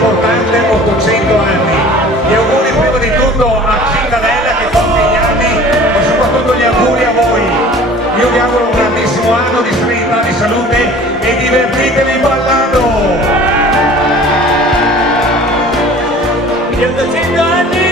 importante 800 anni. Gli auguri prima di tutto a Cittadella che compie gli anni, ma soprattutto gli auguri a voi. Io vi auguro un grandissimo anno di serenità, di salute e divertitevi ballando! Gli 800 anni!